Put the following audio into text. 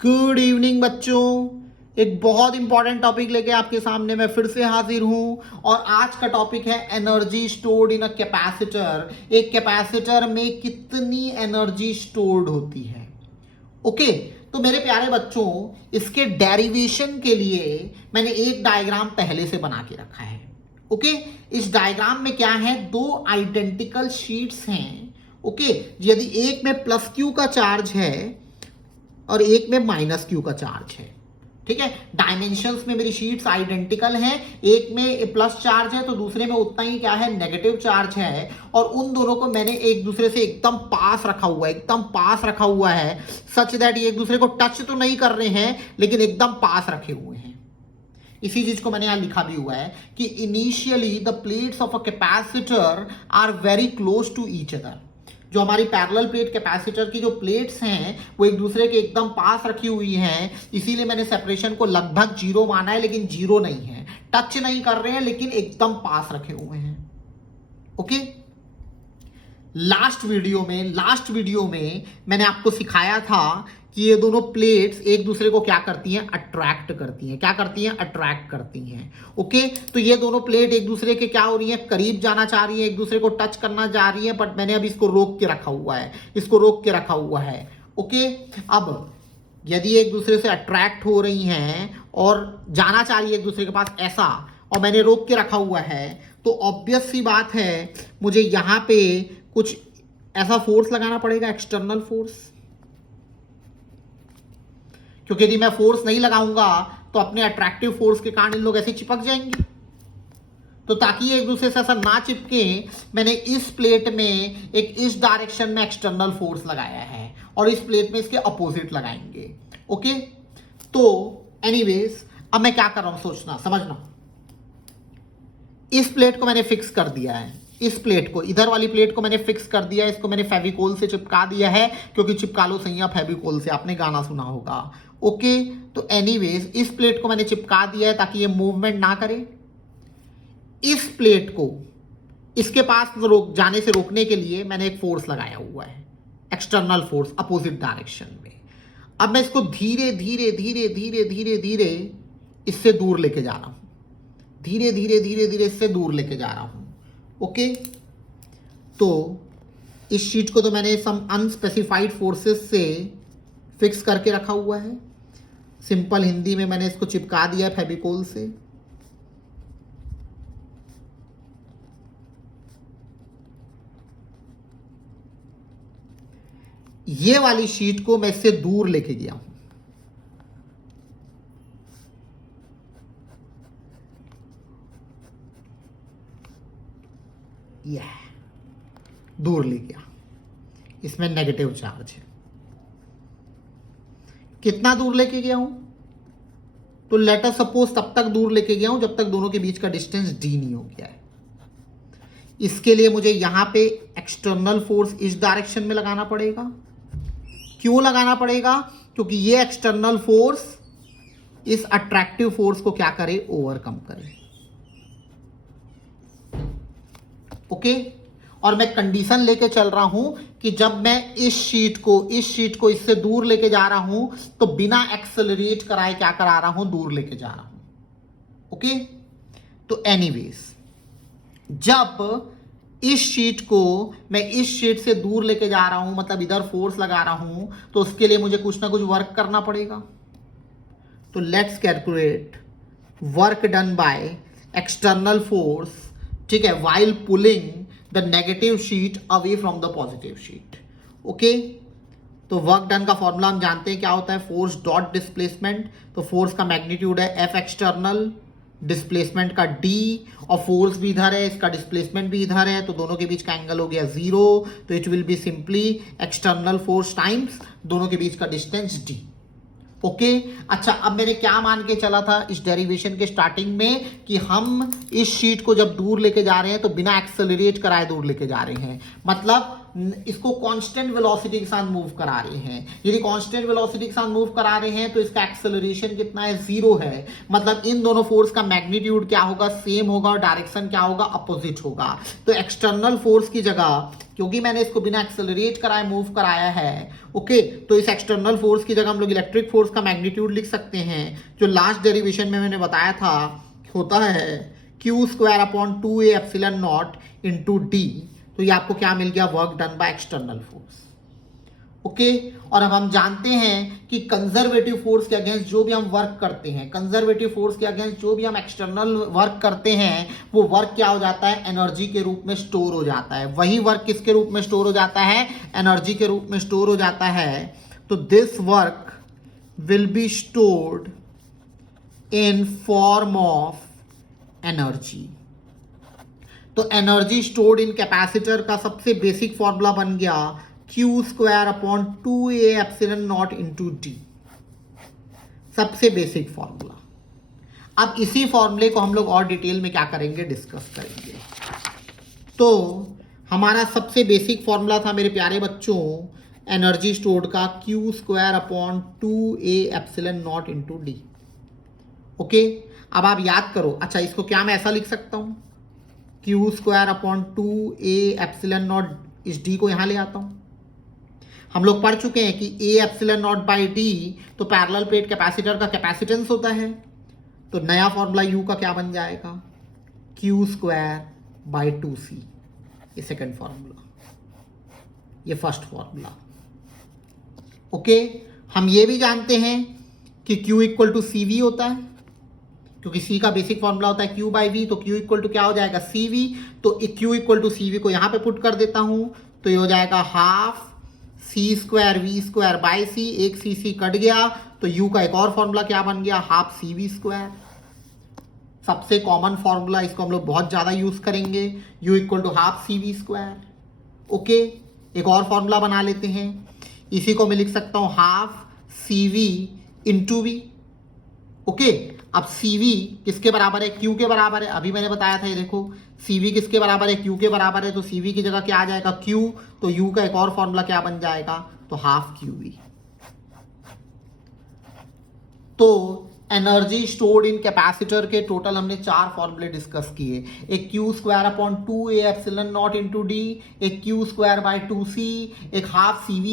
Good evening बच्चों। एक बहुत इंपॉर्टेंट टॉपिक लेके आपके सामने मैं फिर से हाजिर हूं और आज का टॉपिक है energy stored in a capacitor. एक कैपेसिटर में कितनी एनर्जी स्टोर्ड होती है। ओके तो मेरे प्यारे बच्चों, इसके डेरिवेशन के लिए मैंने एक डायग्राम पहले से बना के रखा है। ओके इस डायग्राम में क्या है, दो आइडेंटिकल शीट्स हैं। ओके यदि एक में प्लस क्यू का चार्ज है और एक में माइनस क्यू का चार्ज है, ठीक है, डायमेंशंस में मेरी शीट्स आइडेंटिकल हैं, एक में प्लस चार्ज है तो दूसरे में उतना ही क्या है, नेगेटिव चार्ज है, और उन दोनों को मैंने एक दूसरे से एकदम पास रखा हुआ है, एकदम पास रखा हुआ है, सच दैट ये एक दूसरे को टच तो नहीं कर रहे हैं लेकिन एकदम पास रखे हुए हैं। इसी चीज को मैंने यहां लिखा भी हुआ है कि initially the plates of a capacitor are very close to each other. जो हमारी पैरेलल प्लेट कैपेसिटर की जो प्लेट्स हैं वो एक दूसरे के एकदम पास रखी हुई हैं, इसीलिए मैंने सेपरेशन को लगभग जीरो माना है, लेकिन जीरो नहीं है, टच नहीं कर रहे हैं लेकिन एकदम पास रखे हुए हैं। ओके लास्ट वीडियो में मैंने आपको सिखाया था कि ये दोनों प्लेट्स एक दूसरे को क्या करती हैं, अट्रैक्ट करती हैं। क्या करती हैं, अट्रैक्ट करती हैं। ओके तो ये दोनों प्लेट एक दूसरे के क्या हो रही हैं, करीब जाना चाह रही हैं, एक दूसरे को टच करना जा रही हैं, बट मैंने अब इसको रोक के रखा हुआ है, इसको रोक के रखा हुआ है। ओके अब यदि एक दूसरे से अट्रैक्ट हो रही हैं और जाना चाह रही है एक दूसरे के पास ऐसा, और मैंने रोक के रखा हुआ है, तो ऑब्वियस सी बात है मुझे यहां पे कुछ ऐसा फोर्स लगाना पड़ेगा, एक्सटर्नल फोर्स, क्योंकि यदि मैं फोर्स नहीं लगाऊंगा तो अपने अट्रैक्टिव फोर्स के कारण इन लोग ऐसे चिपक जाएंगे। तो ताकि ये एक दूसरे से ऐसा ना चिपके, मैंने इस प्लेट में एक इस डायरेक्शन में एक्सटर्नल फोर्स लगाया है और इस प्लेट में इसके अपोजिट लगाएंगे। ओके तो एनीवेज अब मैं क्या कर रहा हूं, सोचना समझना। इस प्लेट को मैंने फिक्स कर दिया है, इस प्लेट को, इधर वाली प्लेट को मैंने फिक्स कर दिया है, इसको मैंने फेविकोल से चिपका दिया है, क्योंकि चिपका लो सैया फेविकोल से, आपने गाना सुना होगा। ओके तो एनीवेज इस प्लेट को मैंने चिपका दिया है ताकि ये मूवमेंट ना करे। इस प्लेट को इसके पास जाने से रोकने के लिए मैंने एक फोर्स लगाया हुआ है, एक्सटर्नल फोर्स अपोजिट डायरेक्शन में। अब मैं इसको धीरे धीरे धीरे धीरे धीरे धीरे इससे दूर लेके जा रहा हूं, धीरे धीरे धीरे धीरे इससे दूर लेके जा रहा हूं। ओके तो इस शीट को तो मैंने सम अनस्पेसिफाइड फोर्सेस से फिक्स करके रखा हुआ है। सिंपल हिंदी में मैंने इसको चिपका दिया है फेविकोल से। ये वाली शीट को मैं इससे दूर लेके गया हूं, दूर ले गया, इसमें नेगेटिव चार्ज है। कितना दूर लेके गया हूं, तो लेट अस सपोज तब तक दूर लेके गया हूं जब तक दोनों के बीच का डिस्टेंस डी नहीं हो गया है। इसके लिए मुझे यहां पे एक्सटर्नल फोर्स इस डायरेक्शन में लगाना पड़ेगा। क्यों लगाना पड़ेगा, क्योंकि ये एक्सटर्नल फोर्स इस अट्रैक्टिव फोर्स को क्या करे, ओवरकम करे। ओके और मैं कंडीशन लेके चल रहा हूं कि जब मैं इस शीट को इससे दूर लेके जा रहा हूं तो बिना एक्सेलरेट कराए क्या करा रहा हूं, दूर लेके जा रहा हूं। ओके तो एनीवेज जब इस शीट को मैं इस शीट से दूर लेके जा रहा हूं, मतलब इधर फोर्स लगा रहा हूं, तो उसके लिए मुझे कुछ ना कुछ वर्क करना पड़ेगा। तो let's calculate work done by external force, ठीक है, while pulling the negative sheet away from the positive sheet. Okay तो वर्क डन का फॉर्मूला हम जानते हैं क्या होता है, फोर्स डॉट डिस्प्लेसमेंट। तो फोर्स का मैग्नीट्यूड है एफ एक्सटर्नल, डिस्प्लेसमेंट का डी, और फोर्स भी इधर है, इसका डिस्प्लेसमेंट भी इधर है, तो दोनों के बीच का एंगल हो गया 0। तो it will be simply external force times दोनों के बीच का डिस्टेंस डी। ओके अच्छा अब मैंने क्या मान के चला था इस डेरिवेशन के स्टार्टिंग में कि हम इस शीट को जब दूर लेके जा रहे हैं तो बिना एक्सेलरेट कराए दूर लेके जा रहे हैं, मतलब इसको कांस्टेंट वेलोसिटी के साथ मूव करा रहे हैं। यदि कांस्टेंट वेलोसिटी के साथ मूव करा रहे हैं तो इसका एक्सेलरेशन कितना है, 0 है। मतलब इन दोनों फोर्स का मैग्नीट्यूड क्या होगा, सेम होगा, और डायरेक्शन क्या होगा, अपोजिट होगा। तो एक्सटर्नल फोर्स की जगह, क्योंकि मैंने इसको बिना एक्सेलरेट कराए मूव कराया है, ओके, तो इस एक्सटर्नल फोर्स की जगह हम लोग इलेक्ट्रिक फोर्स का मैग्नीट्यूड लिख सकते हैं, जो लास्ट डेरिवेशन में मैंने बताया था होता है Q²/2A epsilon naught × D। तो ये आपको क्या मिल गया, work done by external force, okay. और अब हम जानते हैं कि कंजर्वेटिव फोर्स के अगेंस्ट जो भी हम वर्क करते हैं, कंजर्वेटिव फोर्स के अगेंस्ट जो भी हम एक्सटर्नल वर्क करते हैं, वो वर्क क्या हो जाता है, एनर्जी के रूप में स्टोर हो जाता है। वही वर्क किसके रूप में स्टोर हो जाता है, एनर्जी के रूप में स्टोर हो जाता है। तो this work will be stored in form of energy. तो एनर्जी स्टोर्ड इन कैपेसिटर का सबसे बेसिक फॉर्मूला बन गया Q²/2A epsilon naught × D, सबसे बेसिक फॉर्मूला। अब इसी फॉर्मूले को हम लोग और डिटेल में क्या करेंगे, डिस्कस करेंगे। तो हमारा सबसे बेसिक फॉर्मूला था मेरे प्यारे बच्चों, एनर्जी स्टोर्ड का Q²/2A epsilon naught × D, okay. अब आप याद करो, अच्छा इसको क्या मैं ऐसा लिख सकता हूं, Q²/2A epsilon naught, इस D को यहां ले आता हूं। हम लोग पढ़ चुके हैं कि A epsilon naught by D तो पैरेलल प्लेट कैपेसिटर का कैपेसिटेंस होता है। तो नया फॉर्मूला U का क्या बन जाएगा, Q²/2C, ये सेकंड फॉर्मूला, ये फर्स्ट फॉर्मूला, ओके। हम ये भी जानते हैं कि Q = CV होता है, क्योंकि C का बेसिक फॉर्मूला होता है Q/V, तो Q = क्या हो जाएगा, CV। तो Q = CV को यहां पे पुट कर देता हूं, तो ये हो जाएगा ½ C²V²/C, एक CC कट गया, तो U का एक और फॉर्मूला क्या बन गया, ½ CV²। सबसे कॉमन फॉर्मूला, इसको हम लोग बहुत ज्यादा यूज करेंगे, U = ½ CV², ओके। एक और फॉर्मूला बना लेते हैं, इसी को मैं लिख सकता हूं ½ CV × V, ओके। अब CV किसके बराबर है, Q के बराबर है। अभी मैंने बताया था, ये देखो CV किसके बराबर है, Q के बराबर है। तो CV की जगह क्या आ जाएगा, Q। तो U का एक और फॉर्मूला क्या बन जाएगा, तो ½ QV। तो एनर्जी स्टोर्ड इन कैपेसिटर के टोटल हमने 4 फॉर्मूले डिस्कस किए, एक Q²/2A epsilon naught × D, एक Q²/2C, एक ½ CV